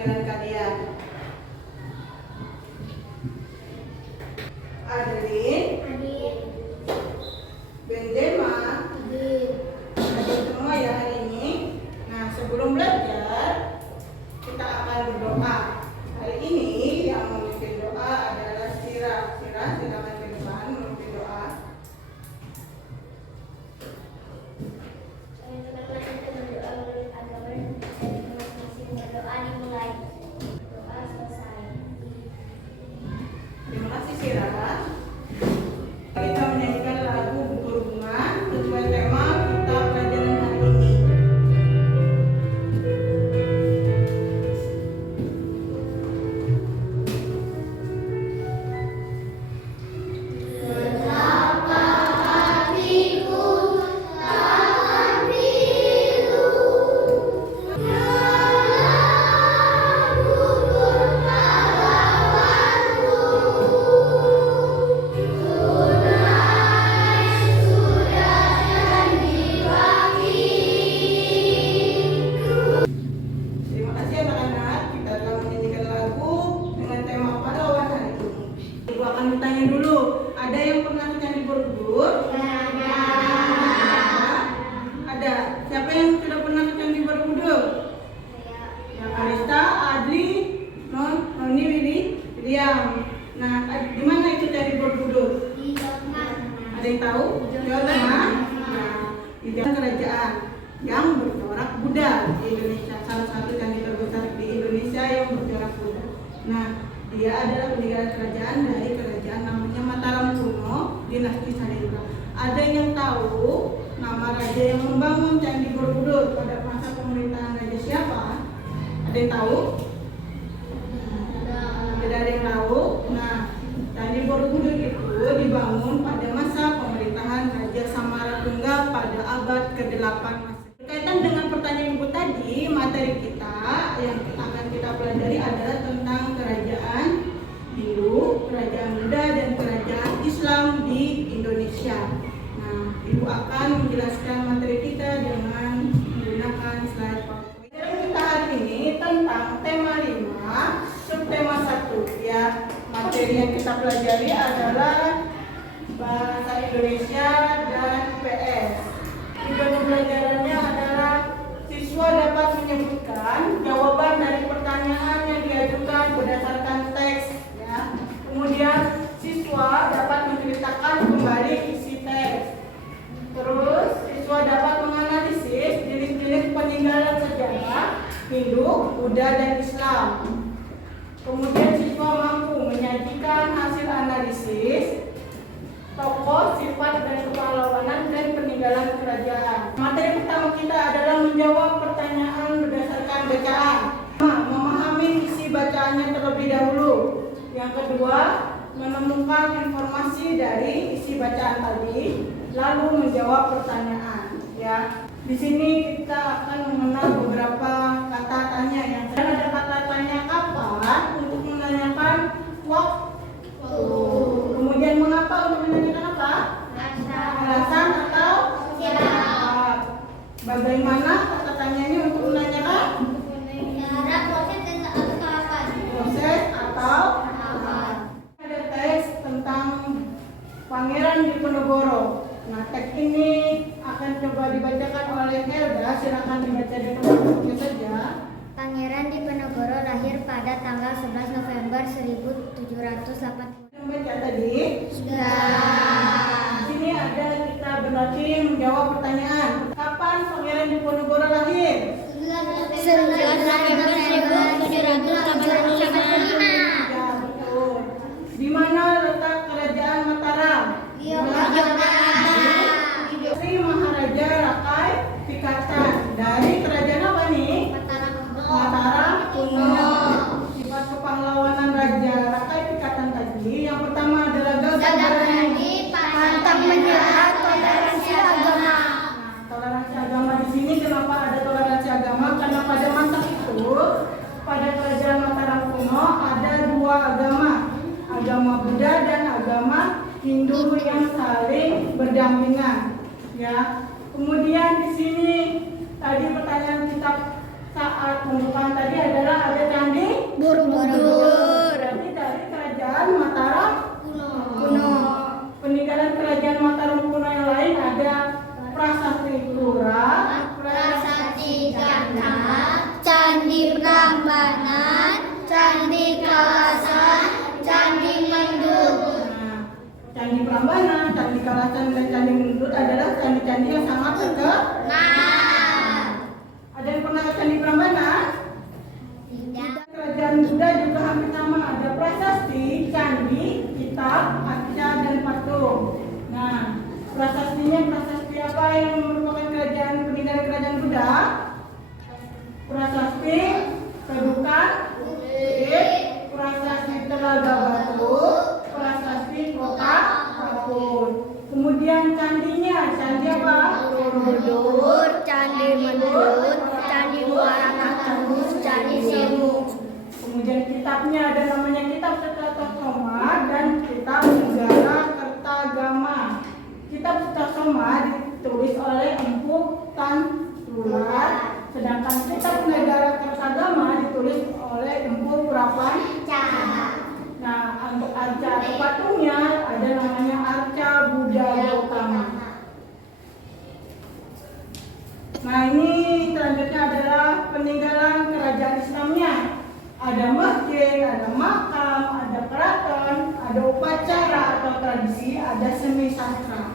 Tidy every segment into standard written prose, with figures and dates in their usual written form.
kehadiran kalian. Adeline, Benzema, hadir semua ya hari ini. Nah, sebelum belajar kita akan berdoa. Hari ini yang memimpin doa adalah Sira. Sira, silakan ke depan memimpin doa. Terima kasih Sira. Kita menyanyikan lagu Bukur Bunga sesuai tema kita pelajaran hari ini. Terima kasih anak-anak, kita telah menyanyikan lagu dengan tema pahlawan hari ini. Ibu akan bertanya dulu, ada yang pernah ke Candi Borobudur? Ada. Siapa yang sudah pernah ke Candi Borobudur? Ya, Arista, Adli, Noni, William. Nah, di mana itu Candi Borobudur? Ada yang tahu? Jawa Tengah. Nah, di dalam kerajaan yang bercorak Buddha di Indonesia, salah satu candi terbesar di Indonesia yang bercorak Buddha. Nah, dia adalah peninggalan kerajaan dari kerajaan namanya Mataram kuno, dinasti Sailendra. Ada yang tahu nama raja yang membangun Candi Borobudur pada masa pemerintahan raja siapa? Ada yang tahu? Tidak ada yang tahu. Nah, Candi Borobudur itu dibangun pada masa pemerintahan Raja Samaratungga pada abad ke-8 Masehi. Berkaitan dengan pertanyaan ibu tadi, materi kita yang akan kita pelajari adalah tentang kerajaan Hindu, kerajaan Buddha, dan kerajaan Islam di Indonesia. Nah, ibu akan menjelaskan materi kita dengan menggunakan slide PowerPoint. Materi kita hari ini tentang tema 5, subtema 1 ya. Materi yang kita pelajari adalah bahasa Indonesia dan PS. Tujuan pembelajarannya adalah siswa dapat menyebutkan jawaban dari pertanyaan yang diajukan berdasarkan teks ya. Kemudian siswa dapat menceritakan kembali isi teks. Terus siswa dapat menganalisis jenis-jenis peninggalan sejarah Hindu, Buddha, dan Islam. Kemudian siswa mampu menyajikan hasil analisis tokoh, sifat, dan kepahlawanan dan peninggalan kerajaan. Materi pertama kita adalah menjawab pertanyaan berdasarkan bacaan. Memahami isi bacaannya terlebih dahulu. Yang kedua, menemukan informasi dari isi bacaan tadi, lalu menjawab pertanyaan. Ya, di sini kita akan mengenal beberapa kata tanya yang ada kata tanya kapan untuk menanyakan waktu. Kemudian mengapa untuk menanyakan apa? Alasan atau sebab. Bagaimana kata tanyanya untuk menanyakan? Proses atau kapan. Ada teks tentang Pangeran Diponegoro. Nah, teks ini akan coba dibacakan oleh Helda. Silakan dibaca dengan bukunya saja. Pangeran Diponegoro lahir pada tanggal 11 November 1780. Baca tadi. Sudah. Di sini ada kita berlatih menjawab pertanyaan. Kapan Pangeran Diponegoro lahir? 11 November 1785. Ya, betul. Di mana letak kerajaan Mataram? Yogyakarta. Sri Maharaja Rakai Pikatan. Dari kerajaan apa nih? Mataram kuno. Sifat kepahlawanan Raja Rakai Pikatan tadi, yang pertama adalah gagah berani, pantang menyerah, toleransi agama. Toleransi agama di sini kenapa ada toleransi agama? Karena pada masa itu, pada kerajaan Mataram kuno ada dua agama, agama Buddha dan agama Hindu yang saling berdampingan. Ya. Kemudian di sini tadi pertanyaan kita saat pembukaan tadi adalah ada candi Borobudur. Berarti dari kerajaan Mataram Kuno. Peninggalan kerajaan Mataram kuno yang lain ada Prasasti Pura, Prasasti Ganda, Candi Prambanan, Candi Kalasan, Candi Mendut. Nah, Candi Prambanan, Candi Kalasan, dan Candi Mendut adalah candi-candi yang sangat terkenal. Ada yang pernah ke Candi Prambanan? Tidak. Kerajaan Buddha juga hampir sama, ada prasasti, candi, kitab, arca, dan patung. Nah, prasastinya prasasti apa yang merupakan peninggalan kerajaan Buddha? Prasasti Kedukan, prasasti Telaga Batu, prasasti Kota Kapur. Kemudian candinya, candi apa? Borobudur, Candi Mendut, Candi Muara Takus, Candi Simu. Kemudian kitabnya ada namanya Kitab Setasoma dan Kitab Negara Kertagama. Kitab Setasoma ditulis oleh Empu Tantular, sedangkan Kitab Negara Kertagama ditulis oleh Empu Prapanca. Nah, untuk arca atau patungnya ada namanya Arca Buddha Gautama. Nah, ini selanjutnya adalah peninggalan kerajaan Islamnya. Ada masjid, ada makam, ada keraton, ada upacara atau tradisi, ada seni sastra.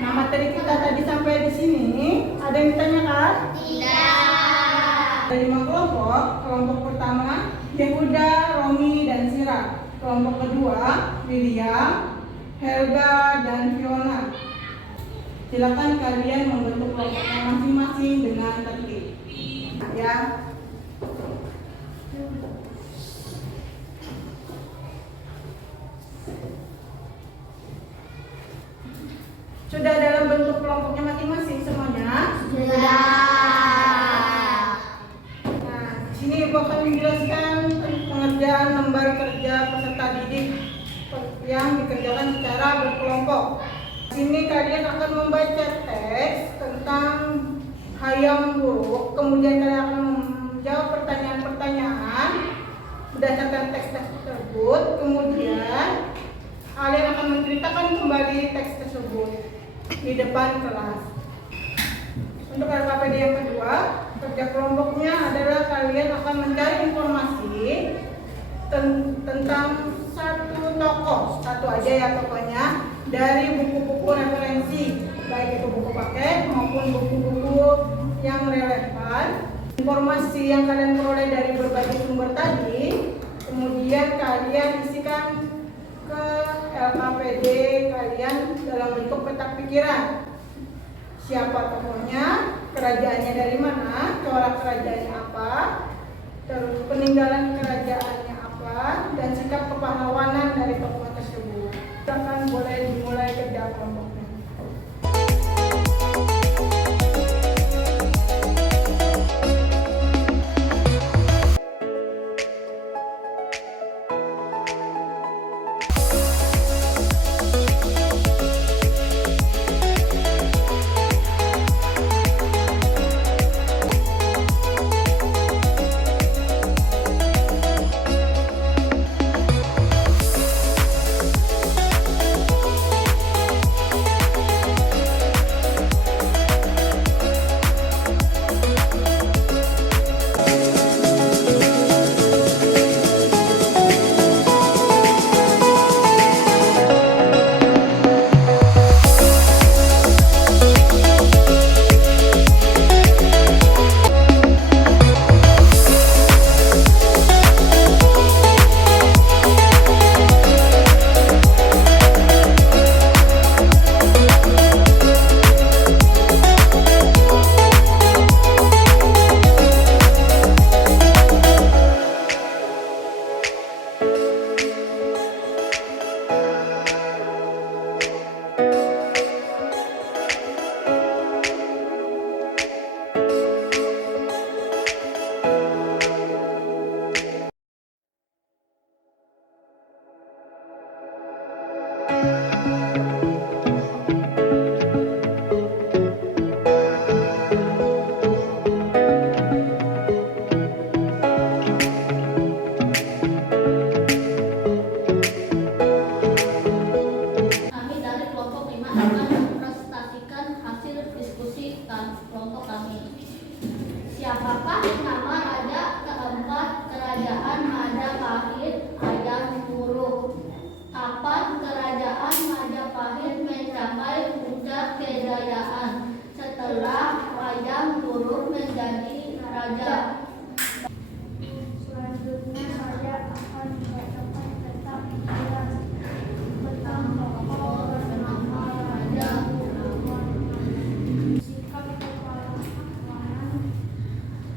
Nah, materi kita tadi sampai di sini. Ada yang ditanyakan? Tidak. Ada 5 kelompok. Kelompok pertama Yehuda, Romi, dan Sira. Kelompok kedua William, Helga, dan Fiona. Silakan kalian membentuk kelompoknya masing-masing dengan tertib. Ya. Sudah dalam bentuk kelompoknya masing-masing semuanya? Sudah. Nah, sini Ibu akan menjelaskan pengerjaan lembar kerja peserta didik yang dikerjakan secara berkelompok. Sini kalian akan membaca teks tentang hayam buruk, kemudian kalian akan menjawab pertanyaan-pertanyaan berdasarkan teks tersebut, kemudian kalian akan menceritakan kembali teks tersebut di depan kelas. Untuk LKPD yang kedua, kerja kelompoknya adalah kalian akan mencari informasi tentang satu tokoh, satu aja ya tokohnya, dari buku-buku referensi, baik itu buku paket maupun buku-buku yang relevan. Informasi yang kalian peroleh dari berbagai sumber tadi, kemudian kalian isikan ke LKPD kalian dalam bentuk peta pikiran. Siapa tokohnya, kerajaannya dari mana, corak kerajaannya apa, terus peninggalan kerajaannya apa, dan sikap kepahlawanan dari tokoh tersebut. Silakan boleh dimulai kerja kelompoknya. Kapan kerajaan Majapahit mencapai puncak kejayaan setelah Wayang Wuruk menjadi raja? Selanjutnya saya akan membacakan tentang tokoh bernama Raja Wuruk. Sikap kepala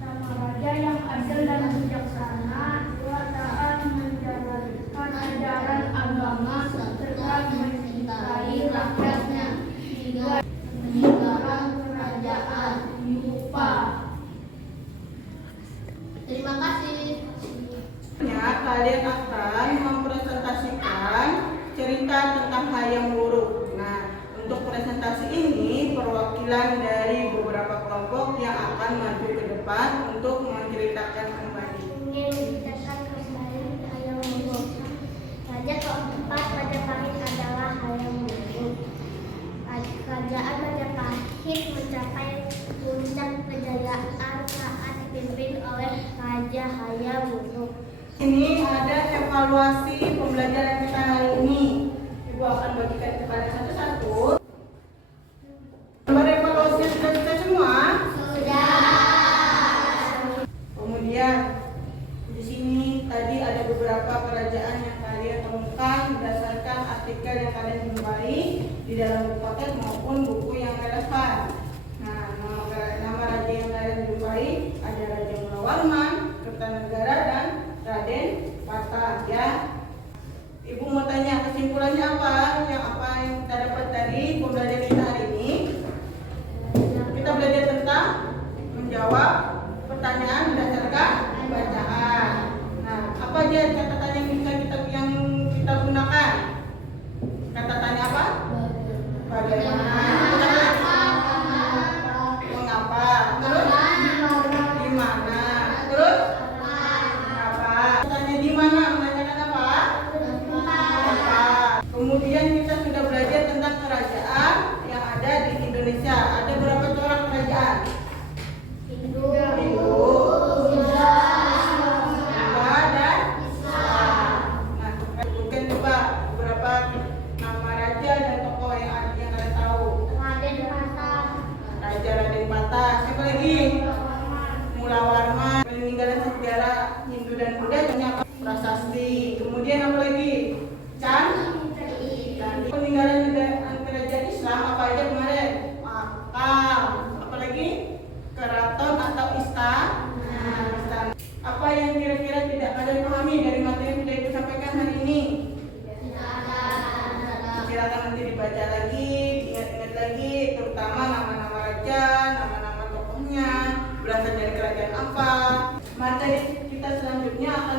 nama raja yang adil dan bijaksana, dua taat menjalankan ajaran agama serta mencintai rakyatnya, tiga meninggalkan kerajaan lupa. Terima kasih. Kalian akan mempresentasikan cerita tentang Hayam Wuruk. Nah, untuk presentasi ini perwakilan dari beberapa kelompok yang akan maju ke depan untuk menceritakan kembali. Ingin menceritakan kembali Hayam Wuruk. Raja keempat Majapahit adalah Hayam Wuruk. Kerajaan Majapahit mencapai puncak kejayaan saat dipimpin oleh Raja Hayam Wuruk. Ini ada evaluasi pembelajaran kita hari ini. Ibu akan bagikan kepada satu-satu. Gambar evaluasinya sudah kita semua? Kemudian di sini tadi ada beberapa kerajaan yang kalian temukan berdasarkan artikel yang kalian jumpai di dalam buku paket maupun buku yang relevan. Nah, nama raja yang kalian jumpai ada Raja Mulawarman, Kertanegara, dan Raden Patah. Ya, Ibu mau tanya kesimpulannya apa? Apa yang kita dapat dari pembelajaran kita hari ini? Kita belajar tentang menjawab pertanyaan berdasarkan bacaan. Nah, apa aja kata tanya yang kita gunakan? Kata tanya apa? Bagaimana? Mengapa? Terus? Di mana? Terus? Kenapa? Tanya di mana? Menanyakan apa? Apa? Kemudian kita sudah belajar tentang kerajaan yang ada di Indonesia. Ada berapa corak kerajaan? Hindu, Buddha, dan Islam. Nah, sebutkan coba beberapa nama raja dan tokoh yang kalian tahu. Raden Patah, Raja Raden Patah. Siapa lagi? Mulawarman. Peninggalan sejarah Hindu dan Buddha banyak prasasti. Kemudian apa lagi? Candi. Peninggalan kerajaan Islam apa aja kemarin? Makam. Apa lagi? Keraton atau istana. Apa yang kira-kira tidak kalian pahami dari materi yang sudah Ibu sampaikan hari ini? Silakan nanti dibaca lagi, diingat-ingat lagi, terutama nama-nama raja, nama-nama tokohnya, berasal dari kerajaan apa. Materi kita selanjutnya akan